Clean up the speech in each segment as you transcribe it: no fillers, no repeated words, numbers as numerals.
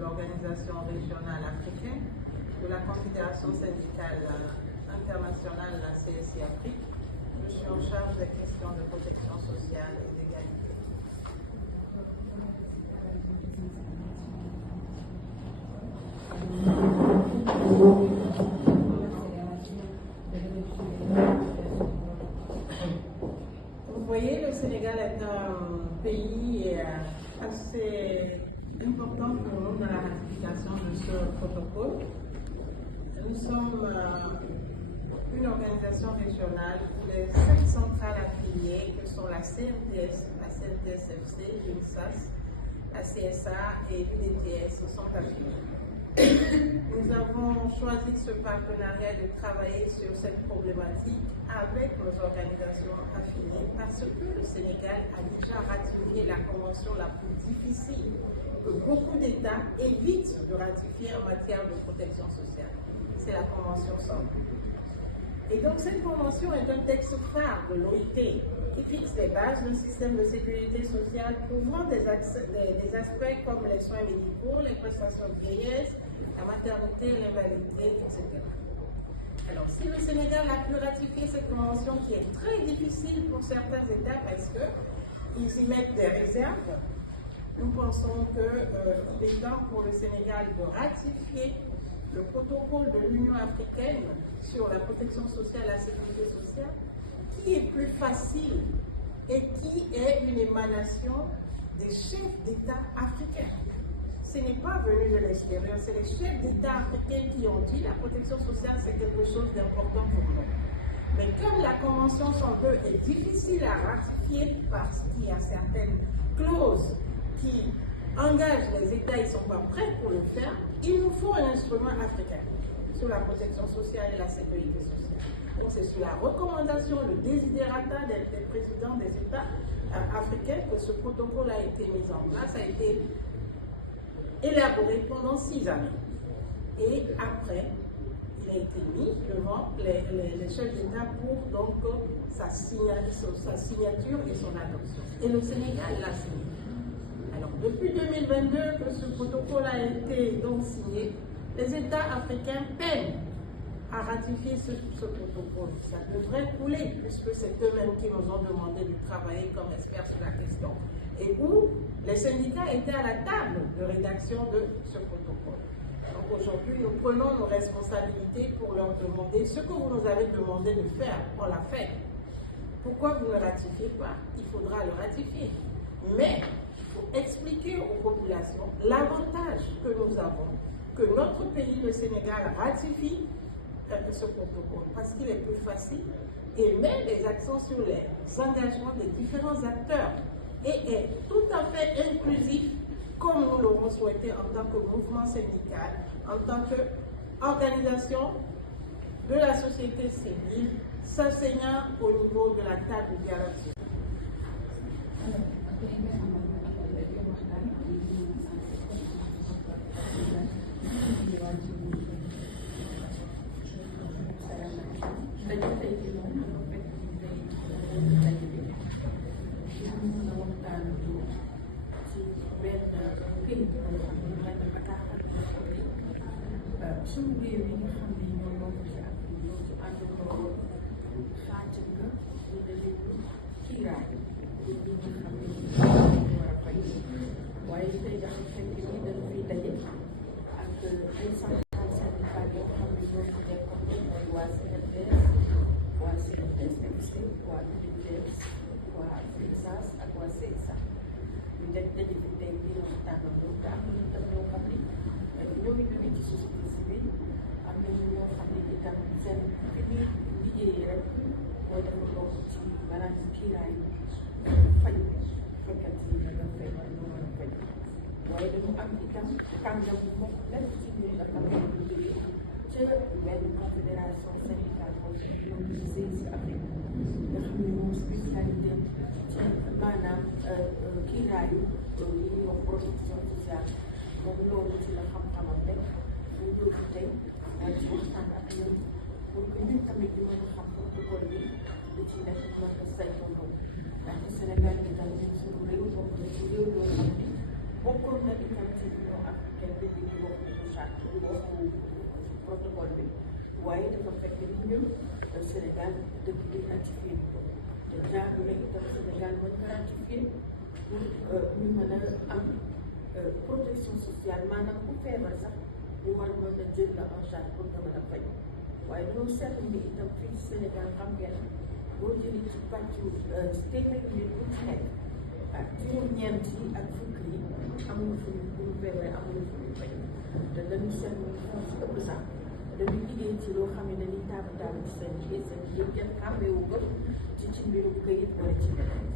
de l'Organisation régionale africaine, de la Confédération syndicale internationale, la CSI Afrique. Je suis en charge des questions de protection sociale et d'égalité. Vous voyez, le Sénégal est un pays assez important pour nous dans la ratification de ce protocole. Nous sommes une organisation régionale où les 5 centrales affiliées, que sont la CNTS, la CNTS-FC, l'UNSAS, la CSA et l'UDTS, sont affiliées. Nous avons choisi ce partenariat de travailler sur cette problématique avec nos organisations affiliées parce que le Sénégal a déjà ratifié la convention la plus difficile que beaucoup d'États évitent de ratifier en matière de protection sociale. C'est la convention 100. Et donc cette convention est un texte phare de l'OIT qui fixe les bases d'un système de sécurité sociale couvrant des aspects comme les soins médicaux, les prestations de vieillesse, la maternité, l'invalidité, etc. Alors si le Sénégal a pu ratifier cette convention qui est très difficile pour certains États parce qu'ils y mettent des réserves, nous pensons qu'il est temps pour le Sénégal de ratifier le protocole de l'Union africaine sur la protection sociale et la sécurité sociale, qui est plus facile et qui est une émanation des chefs d'État africains. Ce n'est pas venu de l'extérieur, c'est les chefs d'État africains qui ont dit la protection sociale c'est quelque chose d'important pour nous. Mais comme la Convention 102 est difficile à ratifier parce qu'il y a certaines clauses qui engagent les États, ils ne sont pas prêts pour le faire, il nous faut un instrument africain sur la protection sociale et la sécurité sociale. Donc c'est sur la recommandation, le desiderata des présidents des États africains que ce protocole a été mis en place, a été élaboré pendant 6 années. Et après, il a été mis devant les chefs d'État pour donc sa signature et son adoption. Et le Sénégal l'a signé. Alors, depuis 2022 que ce protocole a été donc signé, les États africains peinent à ratifier ce protocole. Ça devrait couler, puisque c'est eux-mêmes qui nous ont demandé de travailler comme experts sur la question, et où les syndicats étaient à la table de rédaction de ce protocole. Donc aujourd'hui, nous prenons nos responsabilités pour leur demander ce que vous nous avez demandé de faire, on l'a fait. Pourquoi vous ne ratifiez pas? Il faudra le ratifier. Mais il faut expliquer aux populations l'avantage que nous avons, que notre pays, le Sénégal, ratifie ce protocole, parce qu'il est plus facile et met les accents sur les engagements des différents acteurs et est tout à fait inclusif, comme nous l'aurons souhaité en tant que mouvement syndical, en tant qu'organisation de la société civile, s'enseignant au niveau de la table du dialogue. suñu réew yi nga xam ne ñoo bokk ci ak ñoo ci àndandoo xaajal nga ñu dalee ko kiiraay ñi nga xam ne ñu war a fay waaye tey dafa fekk ni dañu fiy daje ak ay centrales syndicales yoo xam ne ñoo fi nekkoon mooy waa CNTS waa CNTS-FC waa UDTS waa UNSAS ak waa CSA ñu def daje bi tey ngir waxtaanandoo te am nañu tam ñoo xam ne ñoo ngi jóge ci société civile am nañu ñoo xam ne itam seen fi ñuy liggéeyee rek mooy dafa bokk ci maanaam kiiraay faj fekkati yi nga feebar ñu mën a faj waaye dañu am itam kàngam bu bokk lenn ci biir ak am nañu jógee ca benn confédération syndicale comme ñoom ci CSI Afrique nga xam ne moom spécialité ci maanaam kiiraayu li ñuy wax protection sociale moom loolu ci la xam-xamam rek ñu ñëw ci tey ci waxtaan ak ñun pour que ñun tamit ñu mën a xam protocole bi li ci nekk mën ko saytoo ndaxte Sénégal bi daal di suñu réew bokk na ci réew yoo xam ne bokkoon na itam ci Union africaine gratifié pour ñu mën a am protection sociale maanaam ku feebar sax ñu war a mën a jël la en charge pour nga mën a faj waaye dañoo seetlu ni itam fii ci Sénégal xam ngeen boo jëlee ci pàccu téeméeri nit bu ci nekk ak juróom-ñeent yi ak fukk yi amuñu fu ñu bu ñu feebaree amuñu fu ñu faj te dañu seetlu ni foofu si ëpp sax dañuy liggéey ci loo xam ne dañuy taamu ci seen liggéey kenn xàmmeewu ko ci mbirum këyit wala ci leneen.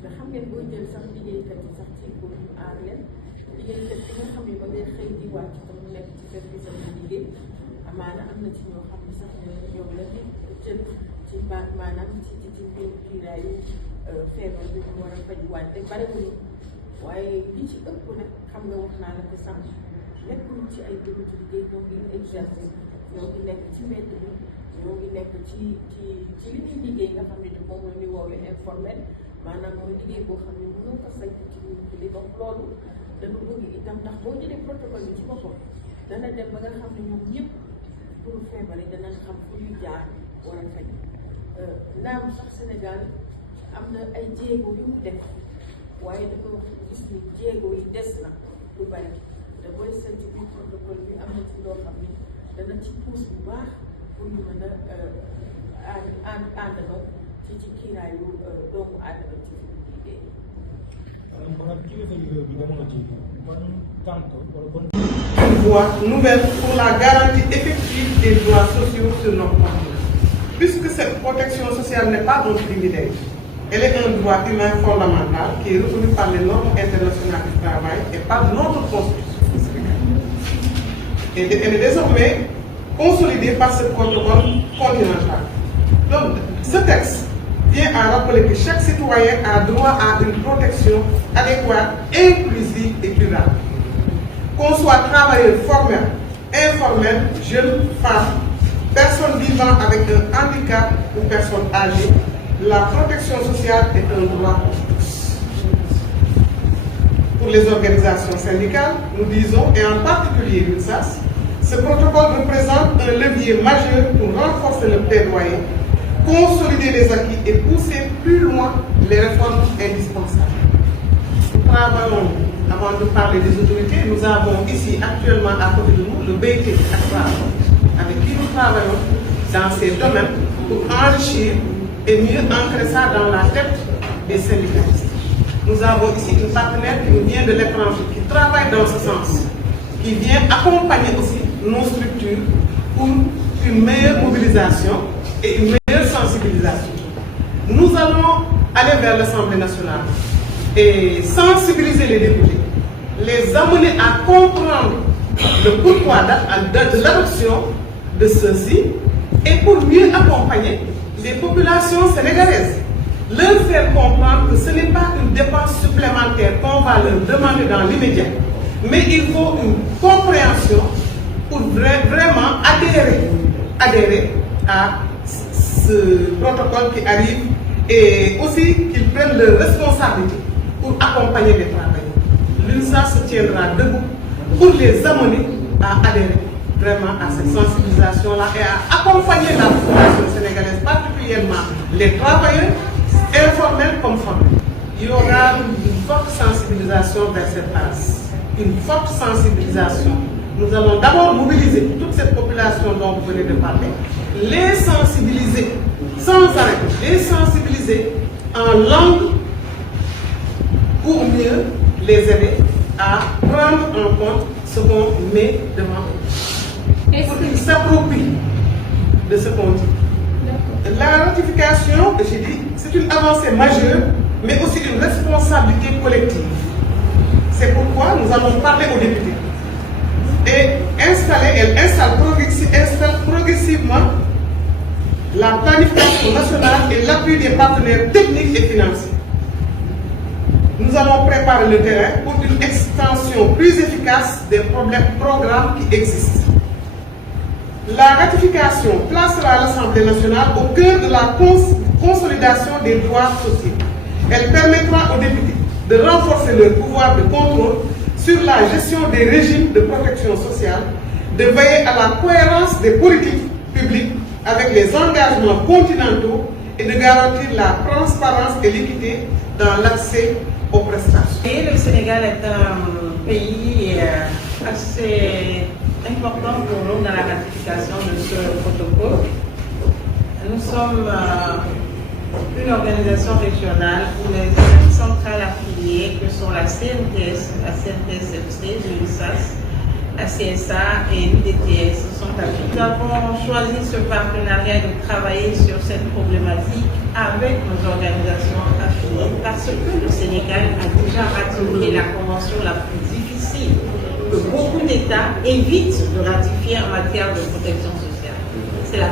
nga xam ngeen boo jël sax liggéeykat yi sax ci pour ñu aar leen liggéeykat yi nga xam ne ba ngay xëy di wàcc pour mu nekk ci service am di liggéey amaana am na ci ñoo xam ne sax ñoom la di jël ci maanaam ci mbirum kiiraayu feebar bi mu war a faj wante barewuñu waaye li ci ëpp nag xam nga wax naa la ko sànq nekkuñu ci ay bërëbu liggéey ñoo ngi exercer ñoo ngi nekk ci mbedd bi ñoo ngi nekk ci li ñuy liggéey nga xam ne moom la ñuy woowee informel maanaam mooy liggéey boo xam ne mënoo ko sayt ci ñun li donc loolu dañu bëgg itam ndax boo jëlee protocole bi ci boppam dana dem ba nga xam ne ñoom ñëpp pour feebar yi danañ xam fu ñuy jaar war a faj naam sax Sénégal am na ay jéego yu mu def waaye dafa wax gis ni jéego yi des na lu bari te booy seet ci biir protocole bi am na ci loo xam ni dana ci pousse bu baax pour ñu mën a àndandoo ci kiiraayu doomu aadama ci liggéey. Une voie nouvelle pour la garantie effective des droits sociaux sur notre continent. Puisque cette protection sociale n'est pas un privilège, elle est un droit humain fondamental qui est reconnu par les normes internationales du travail et par notre constitution sénégalaise. Et elle est désormais consolidée par ce protocole continental. Donc, ce texte vient à rappeler que chaque citoyen a droit à une protection adéquate, inclusive et durable. Qu'on soit travailleur formel, informel, jeune, femme, personne vivant avec un handicap ou personne âgée, la protection sociale est un droit pour tous. Pour les organisations syndicales, nous disons, et en particulier l'UNSAS, ce protocole représente un levier majeur pour renforcer le plaidoyer, consolider les acquis et pousser plus loin les réformes indispensables. Nous travaillons, avant de parler des autorités, nous avons ici actuellement à côté de nous le BT avec qui nous travaillons dans ces domaines pour enrichir et mieux ancrer ça dans la tête des syndicalistes. Nous avons ici une partenaire qui nous vient de l'étranger, qui travaille dans ce sens, qui vient accompagner aussi nos structures pour une meilleure mobilisation et une meilleure sensibilisation. Nous allons aller vers l'Assemblée nationale et sensibiliser les députés, les amener à comprendre le pourquoi de l'adoption de ceux-ci et pour mieux accompagner les populations sénégalaises. Leur faire comprendre que ce n'est pas une dépense supplémentaire qu'on va leur demander dans l'immédiat, mais il faut une compréhension pour vraiment adhérer à ce protocole qui arrive et aussi qu'ils prennent leurs responsabilités pour accompagner les travailleurs. L'UNSA se tiendra debout pour les amener à adhérer vraiment à cette sensibilisation-là et à accompagner la population sénégalaise, particulièrement les travailleurs, informels comme formels. Il y aura une forte sensibilisation vers cette base, une forte sensibilisation. Nous allons d'abord mobiliser toute cette population dont vous venez de parler, les sensibiliser sans arrêt, les sensibiliser en langue pour mieux les aider à prendre en compte ce qu'on met devant eux. Pour qu'ils s'approprient de ce qu'on dit. La ratification, j'ai dit, c'est une avancée majeure, mais aussi une responsabilité collective. C'est pourquoi nous allons parler aux députés. Et elle installe progressivement la planification nationale et l'appui des partenaires techniques et financiers. Nous allons préparer le terrain pour une extension plus efficace des programmes qui existent. La ratification placera l'Assemblée nationale au cœur de la consolidation des droits sociaux. Elle permettra aux députés de renforcer leur pouvoir de contrôle sur la gestion des régimes de protection sociale, de veiller à la cohérence des politiques publiques avec les engagements continentaux et de garantir la transparence et l'équité dans l'accès aux prestations. Et le Sénégal est un pays assez important pour nous dans la ratification de ce protocole. Nous sommes une organisation régionale où les centrales affiliées que sont la CNTS, la CNTS-FC, l'UNSAS, la CSA et l'UDTS sont affiliées. Nous avons choisi ce partenariat de travailler sur cette problématique avec nos organisations affiliées parce que le Sénégal a déjà ratifié la convention la plus difficile que beaucoup d'États évitent de ratifier en matière de protection sociale. C'est la